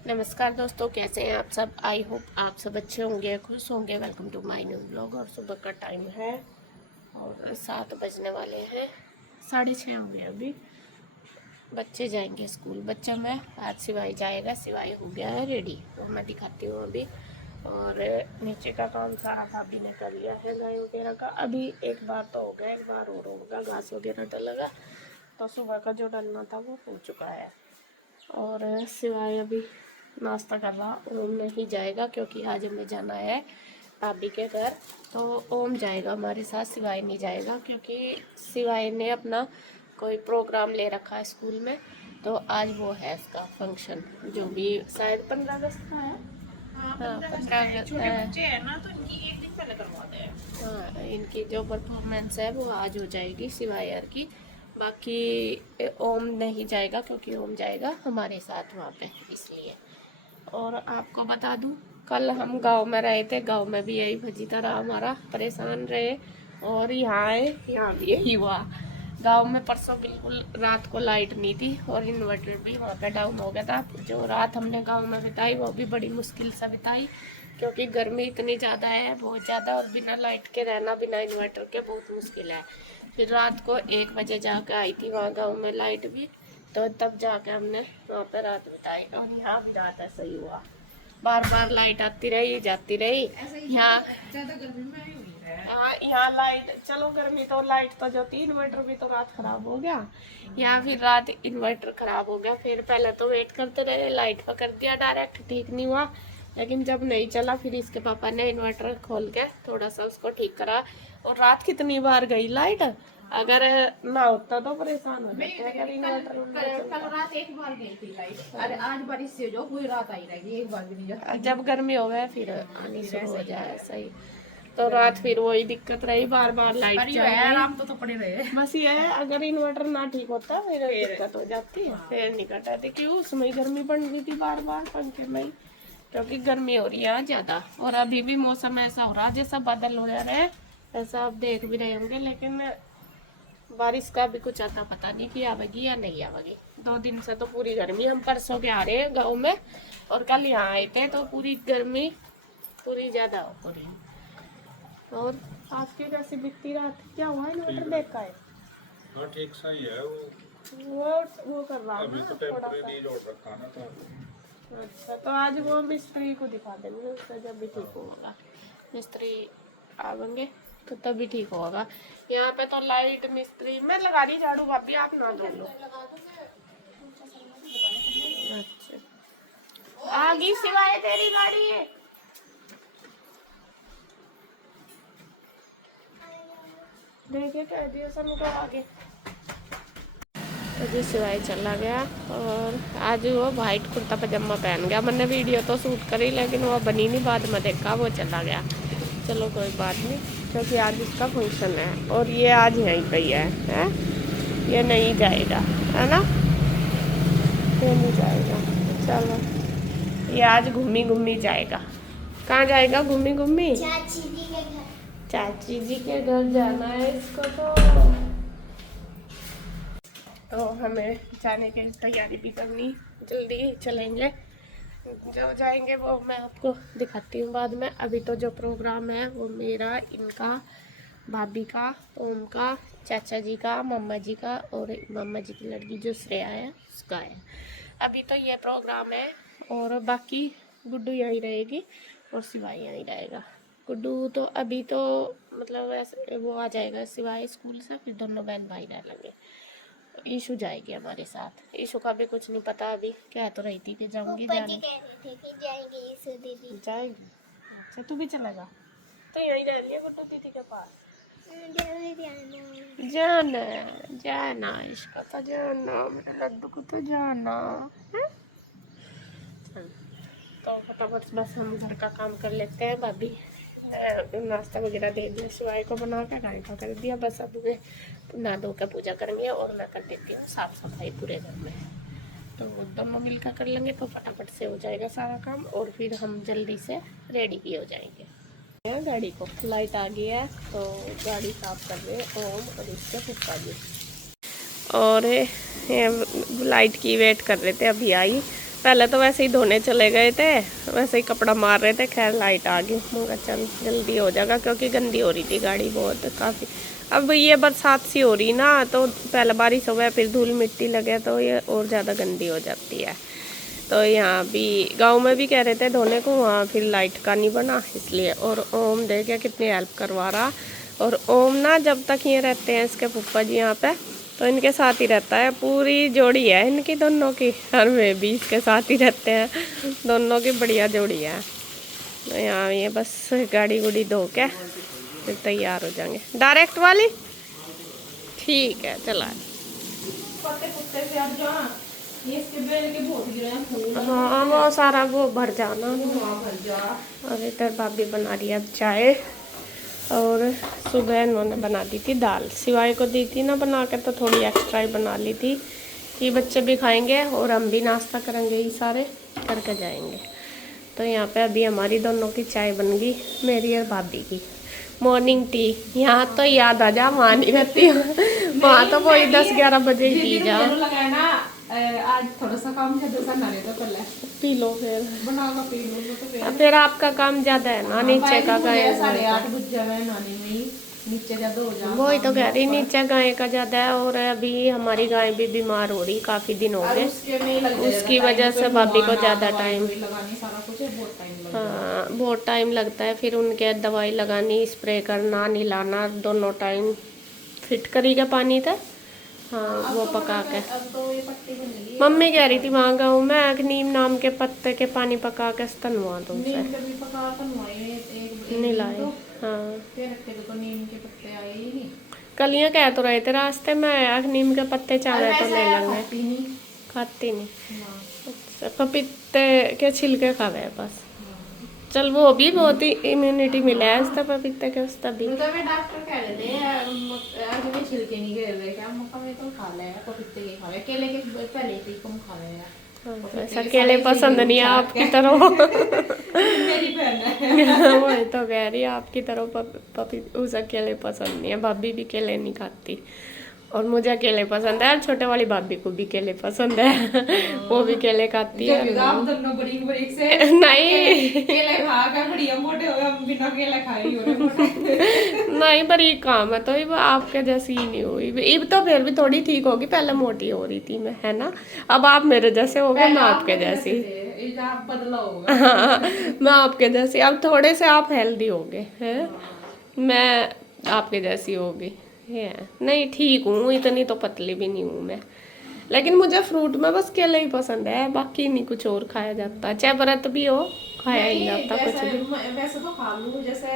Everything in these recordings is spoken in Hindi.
नमस्कार दोस्तों, कैसे हैं आप सब। आई होप आप सब अच्छे होंगे, खुश होंगे। Welcome to my new blog. और सुबह का टाइम है और 7 बजने वाले हैं, 6:30 होंगे अभी। बच्चे जाएंगे स्कूल। बच्चा में आज सिवाई जाएगा, सिवाई हो गया है रेडी, वो मैं दिखाती हूँ अभी। और नीचे का काम सारा भाभी ने कर लिया है, गाय वगैरह का। अभी एक बार तो हो गया, एक बार और होगा। घास वगैरह डलेगा, तो सुबह का जो डलना था वो हो चुका है। और सिवाय अभी नाश्ता कर रहा। ओम नहीं जाएगा क्योंकि आज हमें जाना है भाभी के घर, तो ओम जाएगा हमारे साथ, सिवाय नहीं जाएगा क्योंकि सिवाय ने अपना कोई प्रोग्राम ले रखा है स्कूल में। तो आज वो है इसका फंक्शन, जो भी शायद 15 अगस्त का है। हाँ, 15 अगस्त है ना, तो इनकी एक दिन पहले करवाते हैं। हाँ, इनकी जो परफॉर्मेंस है वो आज हो जाएगी सिवायर की। बाकी ओम नहीं जाएगा क्योंकि ओम जाएगा हमारे साथ वहाँ पे, इसलिए। और आपको बता दूँ, कल हम गांव में रहे थे, गांव में भी यही भजी तरह हमारा परेशान रहे। और यहाँ आए, यहाँ भी यही हुआ। गांव में परसों बिल्कुल रात को लाइट नहीं थी और इन्वर्टर भी वहाँ पे डाउन हो गया था। जो रात हमने गांव में बिताई वो भी बड़ी मुश्किल से बिताई, क्योंकि गर्मी इतनी ज़्यादा है, बहुत ज़्यादा। और बिना लाइट के रहना, बिना इन्वर्टर के बहुत मुश्किल है। फिर रात को 1 बजे जाके आई थी वहाँ गांव में लाइट भी, तो तब जाके हमने वहाँ पे रात बिताई। और यहाँ भी रात ऐसा ही हुआ, बार बार लाइट आती रही जाती रही। यहाँ ज्यादा गर्मी में ही हुई है। हाँ, यहाँ लाइट, चलो गर्मी तो लाइट तो जो थी, इन्वर्टर भी तो रात खराब हो गया। यहाँ फिर रात इन्वर्टर खराब हो गया। फिर पहले तो वेट करते रहे, लाइट का कर दिया डायरेक्ट, ठीक नहीं हुआ। लेकिन जब नहीं चला, फिर इसके पापा ने इन्वर्टर खोल के थोड़ा सा उसको ठीक करा। और रात कितनी बार गई लाइट, अगर ना होता तो परेशान हो जाते। अगर इन्वर्टर कल रात एक बार गई थी लाइट। अरे आज बारिश से जो पूरी रात आई रहेगी, एक बार भी नहीं जाती। जब गर्मी हो गया फिर आनी शुरू हो जाए, सही। तो रात फिर वही दिक्कत रही, बार बार लाइट चल गई। आराम तो पड़े रहे। बस ये है, अगर इन्वर्टर ना ठीक होता फिर दिक्कत हो जाती है, फिर नहीं कटाते। क्यों, उसमें गर्मी बढ़ रही थी बार बार पंखे में, क्योंकि गर्मी हो रही है ज़्यादा। और अभी भी मौसम ऐसा हो रहा है जैसा बादल हो जा रहे हैं, ऐसा आप देख भी रहे होंगे। लेकिन बारिश का भी कुछ आता पता नहीं कि आवेगी या नहीं आवेगी। 2 दिन से तो पूरी गर्मी, हम परसों के आ रहे हैं गाँव में और कल यहाँ आए थे, तो पूरी गर्मी पूरी ज़्यादा हो रही है। और आपकी कैसी बीतती रात, क्या हुआ है, इन्वर्टर देख का है? हाँ, ठीक सा ही है वो कर रहा अभी है तो थोड़ा सा। टेम्परेरी जोड़ रखा ना तो। अच्छा, तो आज वो मिस्त्री को दिखा देंगे, उससे जब भी ठीक होगा। मिस्त्री आवेंगे तो तभी ठीक होगा। यहाँ पे तो लाइट, मिस्त्री, मैं लगा दी झाड़ू, भाभी आप ना दो लो। अच्छा, आ गई सिवाय तेरी गाड़ी है। देखिए कह दिया सबको आगे। तो जी सिवाय चला गया और आज वो वाइट कुर्ता पजामा पहन गया। मैंने वीडियो तो शूट करी लेकिन वो बनी नहीं, बाद में देखा वो चला गया। चलो कोई बात नहीं, क्योंकि आज इसका फंक्शन है और ये आज यहीं पे ही है? ये नहीं जाएगा, है ना? ये नहीं जाएगा। चलो, ये आज घूमी घूमी जाएगा। कहाँ जाएगा घूमी घूमी? चाची जी के घर। चाची जी के घर जाना है इसको। तो हमें जाने की तैयारी भी करनी, जल्दी चलेंगे। जो जाएंगे वो मैं आपको दिखाती हूँ बाद में। अभी तो जो प्रोग्राम है वो मेरा, इनका, भाभी का, ओम का, चाचा जी का, मम्मा जी का और मम्मा जी की लड़की जो श्रेया है उसका है। अभी तो ये प्रोग्राम है। और बाकी गुड्डू यहीं रहेगी और सिवाय यहीं रहेगा। गुड्डू तो अभी तो मतलब ऐसे वो आ जाएगा सिवाय स्कूल से, फिर दोनों बहन भाई रह लेंगे। ईशु जाएगी हमारे साथ। ईशु का भी कुछ नहीं पता, अभी कह तो रही थी कि जाऊंगी, जाने जाएंगे ईशु दीदी। जाएगी। अच्छा, तू भी चलेगा? तो यहीं रह रही है गुड्डू दीदी के पास। जाना जाना, इसका तो जाना, मेरे लड्डू को तो जाना है। चल, तो फटाफट बस हम घर का काम कर लेते हैं। भाभी नाश्ता वगैरह दे दिया, सिवाय को बना के गाय का कर दिया। बस अब वे नहा धो के पूजा करेंगे और मैं कर देती हूँ साफ सफाई पूरे घर में। तो दोनों मिलकर कर लेंगे तो फटाफट से हो जाएगा सारा काम और फिर हम जल्दी से रेडी भी हो जाएंगे। गाड़ी को लाइट आ गई है तो गाड़ी साफ कर रहे ओम और इसके पप्पा जी। और लाइट की वेट कर रहे थे, अभी आई। पहले तो वैसे ही धोने चले गए थे, वैसे ही कपड़ा मार रहे थे, खैर लाइट आ गई। मगर चल जल्दी हो जाएगा क्योंकि गंदी हो रही थी गाड़ी बहुत काफ़ी। अब ये बरसात सी हो रही ना, तो पहले बारिश हो गया फिर धूल मिट्टी लगे तो ये और ज़्यादा गंदी हो जाती है। तो यहाँ भी गांव में भी कह रहे थे धोने को, वहाँ फिर लाइट का नहीं बना इसलिए। और ओम देख कितनी हेल्प करवा रहा। और ओम ना जब तक ये रहते हैं इसके फूफा जी यहाँ पे, तो इनके साथ ही रहता है। पूरी जोड़ी है इनकी दोनों की, और वे भी इसके साथ ही रहते हैं। दोनों की बढ़िया जोड़ी है। तो यहाँ ये बस गाड़ी गुड़ी धो के फिर तैयार हो जाएंगे। डायरेक्ट वाली ठीक है चला। हाँ वो सारा वो भर जाना। और इधर भाभी बना रही है अब चाय। और सुबह इन्होंने बना दी थी दाल, सिवाय को दी थी ना बना के, तो थोड़ी एक्स्ट्रा ही बना ली थी कि बच्चे भी खाएंगे और हम भी नाश्ता करेंगे, ही सारे करके जाएंगे। तो यहाँ पे अभी हमारी दोनों की चाय बन गई, मेरी और भाभी की मॉर्निंग टी। यहाँ तो याद आ जा, वहाँ नहीं रहती वहाँ तो वही 10-11 बजे ही पी जा। आज थोड़ा सा काम है, दूसरा ना ले तो पहले पी लो फिर बनाओगा, पी लो तो फिर आपका काम ज्यादा है ना, नीचे का गाय 8:30 बज जावे नानी में, नीचे ज्यादा हो जाए। वही तो कह रही, नीचे गाय का ज्यादा है। और अभी हमारी गाय भी बीमार हो रही, काफी दिन हो गए, उसकी वजह से भाभी को ज्यादा टाइम, हाँ बहुत टाइम लगता है। फिर उनके दवाई लगानी, स्प्रे करना, नहलाना, दोनों टाइम फिट करेगा पानी था। हाँ वो पका के मम्मी कह रही थी वहाँ गाँव में नीम नाम के पत्ते के पानी पका के स्तनवा दो उसे, नहीं लाए। हाँ कलियाँ कह तो रहे थे रास्ते में, नीम के पत्ते चाहे तो ले लेंगे, खाती नहीं। अच्छा पपीते के छिलके खावे बस। चल वो भी बहुत ही इम्यूनिटी मिला है उसका पपीते के, उसका भी डॉक्टर कह रहे थे आज में छिलके नहीं गिर रहे क्या, मक्का में तो खा ले, पपीते के खा ले, केले के पहले ही कम खा ले। ऐसा केले पसंद नहीं है आपकी तरह मेरी बहन है वही तो कह रही है, आपकी तरह उसे केले पसंद नहीं है। भाभी भी केले नहीं खाती और मुझे केले पसंद है, और छोटे वाली भाभी को भी केले पसंद है, वो भी केले खाती है। आप दोनों बरीक बरीक से नहीं केले खा कर बढ़िया मोटे हो गए, हम बिना केले खाए ही हो रहे नहीं बरीक काम है, तो ये आपके जैसी ही नहीं हुई। अब तो फिर भी थोड़ी ठीक होगी, पहले मोटी हो रही थी मैं, है ना। अब आप मेरे जैसे हो गए, मैं आपके जैसी, बदला होगा। हाँ मैं आपके जैसी, अब थोड़े से आप हेल्दी हो गए हैं, मैं आपके जैसी होगी। ये नहीं ठीक हूँ, इतनी तो पतली भी नहीं हूँ मैं, लेकिन मुझे फ्रूट में बस केले ही पसंद है, बाकी नहीं कुछ और खाया जाता। चाहे व्रत भी हो खाया ही जाता कुछ भी। वैसे तो खा लूं, जैसे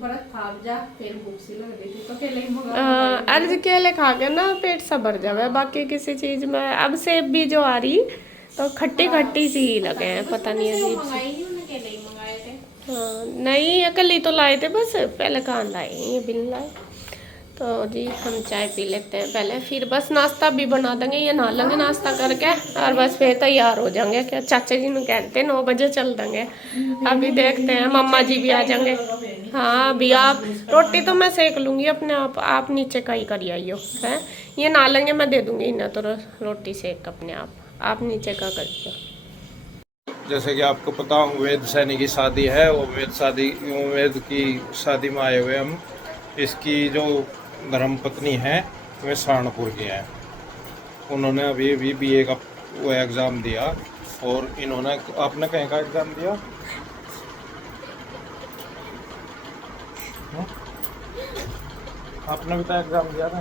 व्रत था जा फिर भूख सी लग रही थी तो केले ही मंगा। अरे केले खा के ना पेट सा भर जावे, बाकी किसी चीज में। अब सेब भी जो आ रही तो खट्टी खट्टी सी लगे हैं, पता नहीं अजीब सी। हाँ नहीं अकेले तो लाए थे बस, पहले कहाँ लाए, ये बिन लाए। तो जी हम चाय पी लेते हैं पहले, फिर बस नाश्ता भी बना देंगे, ये नहा लेंगे नाश्ता करके, और बस फिर तैयार हो जाएंगे। क्या चाचा जी ने कहते हैं 9 बजे चल देंगे, अभी देखते हैं, मम्मा जी भी आ जाएंगे। हाँ अभी आप रोटी तो मैं सेक लूँगी अपने आप नीचे का ही कर आइयो है, ये नहा लेंगे, मैं दे दूँगी इन्हें तो रोटी सेक अपने आप नीचे का करिए। जैसे कि आपको पता हो वेद सैनी की शादी है, वो वेद की शादी में आए हुए हम। इसकी जो धर्मपत्नी है वे सहारनपुर की हैं, उन्होंने अभी BA का वो एग्ज़ाम दिया। और इन्होंने, आपने कहीं का एग्ज़ाम दिया? आपने भी तो एग्ज़ाम दिया ना,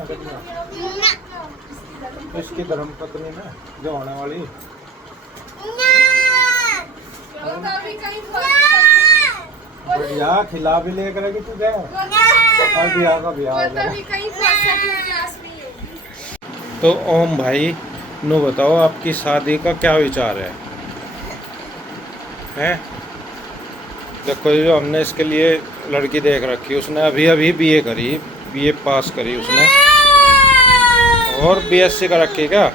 इसकी धर्मपत्नी ने जो होने वाली, बढ़िया खिला भी ले करेगी तुझे, और ब्याह का ब्याह हो जाएगा। तो ओम भाई नो बताओ आपकी शादी का क्या विचार है? हैं? देखो जो हमने इसके लिए लड़की देख रखी, उसने अभी BA करी, BA पास करी उसने, और BSc का रखी क्या,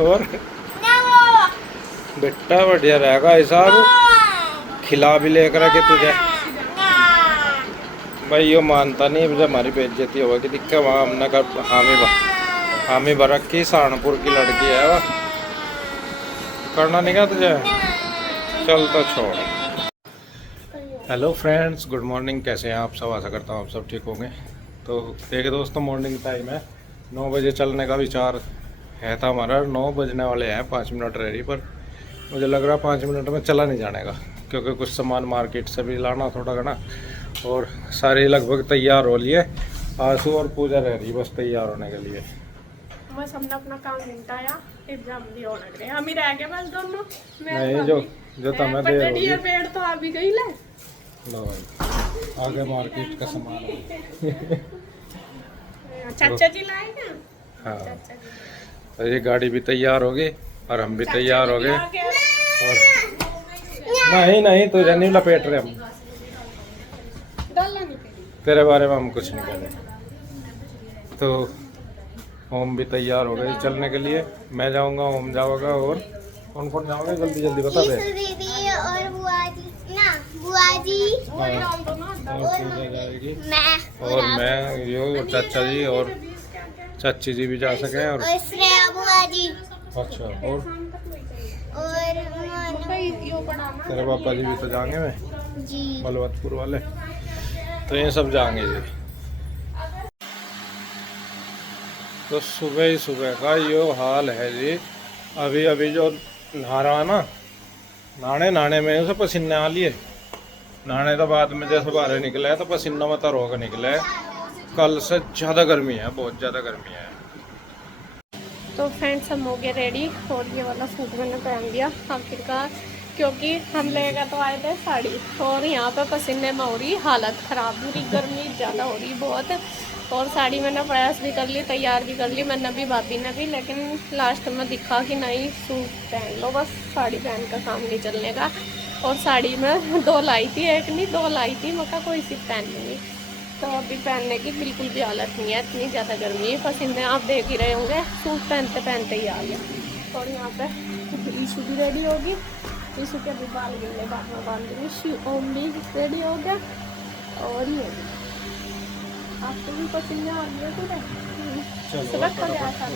और बेटा बढ़िया रहेगा हिसाब, खिला भी लेकर के तुझे। भाई यो मानता नहीं, मुझे हमारी बेइज्जती होगी, दिक्कत वहाँ हमने कर हामी बरक की सहारनपुर की लड़की है वह। करना नहीं क्या तुझे? चल तो छोड़। Hello friends, good morning. कैसे हैं आप सब? आशा करता हूँ आप सब ठीक होंगे। तो देखिए दोस्तों, मॉर्निंग टाइम है, 9 बजे चलने का विचार है था हमारा। 9 बजने वाले हैं, 5 मिनट रेडी, पर मुझे लग रहा है 5 मिनट में चला नहीं जाने का, क्योंकि कुछ सामान मार्केट से भी लाना थोड़ा घना, और सारे लगभग तैयार हो लिए। आंसू और पूजा रह रही बस तैयार होने के लिए। बस हमने अपना काम निपटाया, एग्जाम भी होने लगे, हम ही रह गए बस दोनों। नहीं, जो तुम्हें देर होगी। पेड़ तो आ भी गई ले। लो भाई, आगे मार्केट का सामान है। चाचा जी लाए क्या? हाँ, चाचा जी। तो ये गाड़ी भी तैयार हो गई और हम भी तैयार हो गए। और नहीं तो नहीं लपेट रहे हम, तेरे बारे में हम कुछ नहीं कह रहे। तो ओम भी तैयार हो गए चलने के लिए। मैं जाऊंगा, ओम जाओगा, और कौन कौन जाओगे जल्दी बता दे। दीदी और बुआ जी और पूजा जाएगी, मैं और मैं, यो चाचा जी और चाची जी भी जा सके। और श्रेया बुआ जी अच्छा, और तेरे और पापा जी भी तो जाएंगे में, जी बलवतपुर वाले, तो ये सब जाएंगे जी। तो सुबह ही सुबह का यो हाल है जी। अभी जो नहा रहा है ना, नहाने में उसे पसीने आ लिए। नहाने के बाद में जैसे बाहर निकले है तो पसीना में तर होकर निकले। कल से ज़्यादा गर्मी है, बहुत ज़्यादा गर्मी है। तो फ्रेंड्स, हम हो गए रेडी, और ये वाला सूट मैंने पहन लिया आखिरकार, क्योंकि हम लेकर तो आए थे साड़ी, और यहाँ पे पसीने में हो रही हालत ख़राब, पूरी गर्मी ज़्यादा हो रही बहुत। और साड़ी मैंने प्रयास भी कर ली, तैयार भी कर ली, मैंने भी, भाभी ने भी, लेकिन लास्ट में दिखा कि नहीं, सूट पहन लो बस, साड़ी पहन कर काम नहीं चलने का। और साड़ी में 2 लाई थी, एक नहीं 2 लाई थी, मैं कहा कोई सी पहन लूँगी। तो अभी पहनने की बिल्कुल भी हालत नहीं है, इतनी ज़्यादा गर्मी है, पसीने आप देख ही रहे होंगे, सूट पहनते पहनते ही आ गया। और यहाँ पे ईशू भी रेडी होगी, ईशू के अभी बाल गिले, बाद में बांध दूँगी। ओम भी रेडी हो गया, और ये भी आपको भी पसीने आ गया तो रखा गया था,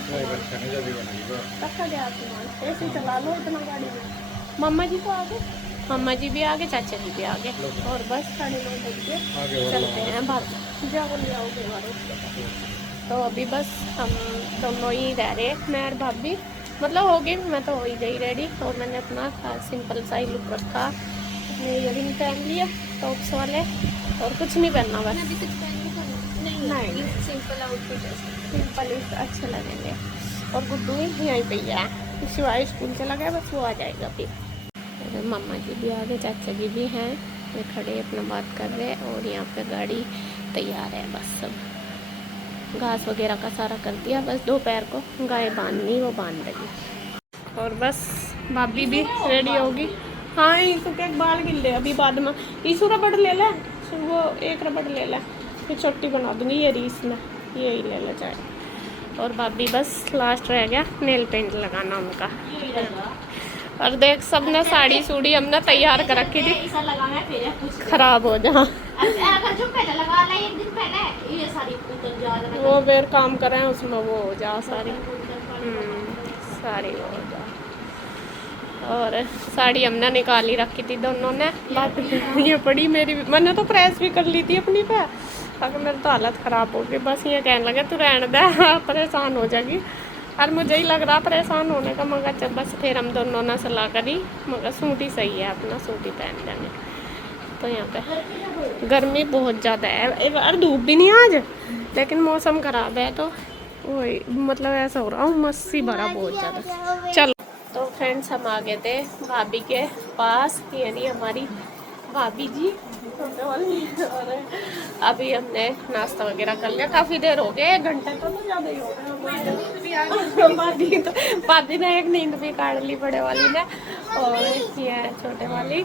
रखा गया था, ऐसे चला लो इतना गाड़ी में। मम्मा जी तो आ गए, मम्मा जी भी आ गए, चाचा जी भी आ गए, और बस 9:30 बजे चलते हैं भाभी, जाओ ले आओगे वालों। तो अभी बस हम दोनों ही रह रहे, मैं और भाभी, मतलब हो गई, मैं तो हो ही गई रेडी। और मैंने अपना सिंपल सा ही लुक रखा, अपने इयरिंग पहन लिया टॉप्स वाले, और कुछ नहीं पहनना बस। नहीं, सिंपल आउटफिट है, सिंपल ही अच्छे लगेंगे। और गुड्डू यहीं पे ही है, शिवाय स्कूल चला गया, बस वो आ जाएगा फिर। मम्मा जी भी आ गए, चाचा जी भी हैं, ये खड़े अपना बात कर रहे हैं। और यहाँ पे गाड़ी तैयार है, बस सब घास वगैरह का सारा कर दिया, बस दोपहर को गाय बांधनी, वो बांध रही। और बस भाभी भी रेडी होगी। हाँ, ईशू के एक बाल गिले अभी बाद में, ईशू रबड़ ले ले, वो एक रबड़ ले ले, फिर छोटी बना दूँगी, ये रीस में यही ले ले जाए। और भाभी बस लास्ट रह गया नेल पेंट लगाना उनका। और देख, सबने साड़ी सूड़ी हमने तैयार कर रखी थी, खराब हो जा, वो बेर काम कर रहे हैं उसमें, वो हो जा सारी, सारी वो हो जा। और साड़ी हमने निकाली रखी थी दोनों ने, बात ये पड़ी मेरी, मैंने तो प्रेस भी कर ली थी अपनी पे, अगर मेरी तो हालत ख़राब हो गई। बस ये कहने लगे तू रहने दे, परेशान हो जाएगी, और मुझे ही लग रहा परेशान होने का, मगर जब बस फिर हम दोनों ने सलाह करी, मगर सूट ही सही है, अपना सूट ही पहन लेंगे। तो यहाँ पे गर्मी बहुत ज़्यादा है, एक बार धूप भी नहीं आज, लेकिन मौसम ख़राब है, तो वही मतलब ऐसा हो रहा हूँ, मस्सी भरा बहुत ज़्यादा। चलो, तो फ्रेंड्स, हम आ गए थे भाभी के पास, यानी हमारी भाभी जी वाली। और अभी हमने नाश्ता वगैरह कर लिया, काफ़ी देर हो गए, 1 घंटे तो ज़्यादा ही हो गया। भाभी ने एक नींद भी काट ली, बड़े वाली ने, और ये छोटे वाली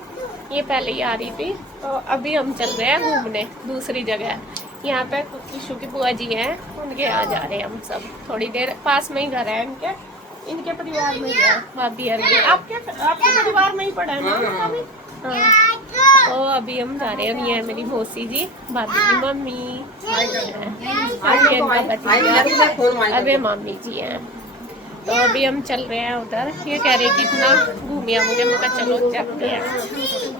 ये पहले ही आ रही थी। तो अभी हम चल रहे हैं घूमने दूसरी जगह, यहाँ पे ईशू की बुआ जी हैं, उनके यहाँ जा रहे हैं हम सब, थोड़ी देर, पास में ही घर है इनके परिवार में ही है, भाभी आपके परिवार में ही पड़ा है ना अभी। हाँ, तो अभी हम जा रहे हैं, ये है मेरी मौसी जी, भाभी की मम्मी, अबे मामी जी हैं। तो अभी हम चल रहे हैं उधर। ये कह रहे कि इतना घूमिया मुझे, मैं कहा चलो चलते हैं।